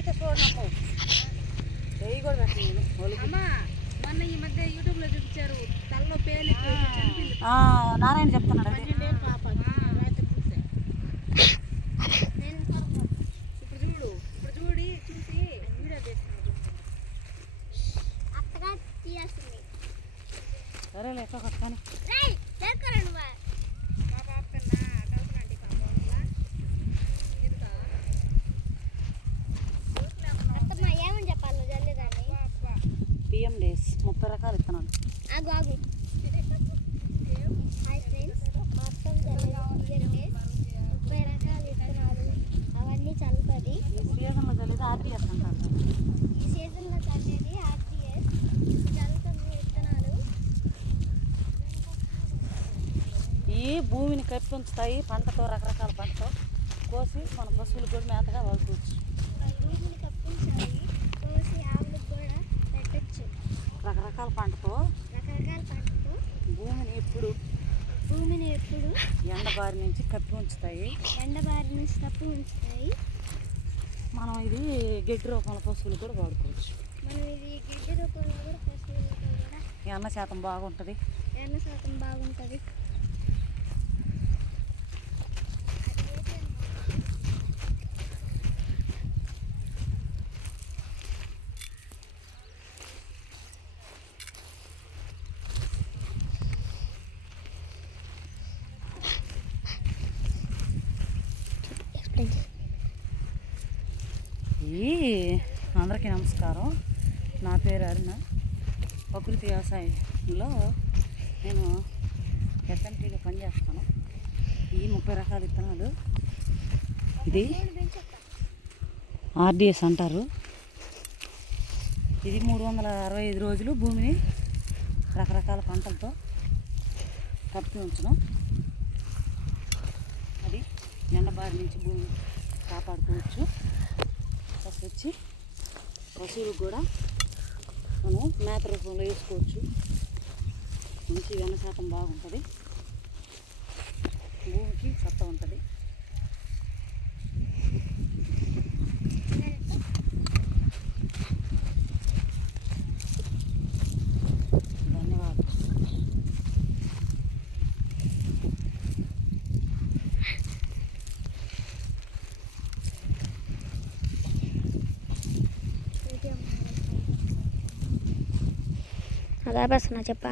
అయితే చూడము నెయ్యి కూడా పెట్టినాను అమ్మా మొన్న ఈ మధ్య యూట్యూబ్లో చూపించారు తలలో పేలు నారాయణ చెప్తున్నాడు అదే ఇప్పుడు చూడి చూసి వీడియో చేస్తున్నాడు అత్తగా తీయాల్సింది సరే లేక కానీ మా పాప కన్నా కలుపునండి అత్తమ్మ ఏమని చెప్పాలి నువ్వు జల్లేదాన్ని బియ్యం డేస్ 30 రకాల విత్తనాలు ఆగు ఆగు హాయ్ ఫ్రెండ్స్ మొత్తం జల్లేదంటే 30 రకాల విత్తనాలు అవన్నీ చల్లుతుంది ఈ సీజన్లో చల్లేది ఆర్టీఎస్ అంటారు ఈ సీజన్లో చల్లేది ఆర్టీఎస్ చల్లుతుంది విత్తనాలు ఈ భూమిని కప్పి ఉంచుతాయి పంటతో రకరకాల పంటతో కోసి మన పశువులు కూడా మేతగా వాడుకోవచ్చు భూమిని కప్పించాలి కోసి ఆవులకు కూడా పెట్టచ్చు రకరకాల పంటతో భూమిని ఎప్పుడు ఎండబారి నుంచి కప్పి ఉంచుతాయి మనం ఇది గడ్డి రూపంలో పశువులు కూడా వాడుకోవచ్చు ఎన్న శాతం బాగుంటుంది అందరికీ నమస్కారం. నా పేరు అరుణ. ప్రకృతి వ్యవసాయంలో నేను ఎస్ఎంటీగా పనిచేస్తాను. ఈ 30 రకాల విత్తనాలు ఇది ఆర్డిఎస్ అంటారు. ఇది 365 రోజులు భూమిని రకరకాల పంటలతో కప్పి ఉంచడం. అది ఎండబారి నుంచి భూమిని కాపాడుకోవచ్చు. వచ్చి పశువులకు కూడా మనం మేత రూపంలో వేసుకోవచ్చు. మంచి వెన్న శాతం బాగుంటుంది, భూమికి సత్తా ఉంటుంది. ధన్యవాదాలు. అలా చెప్పా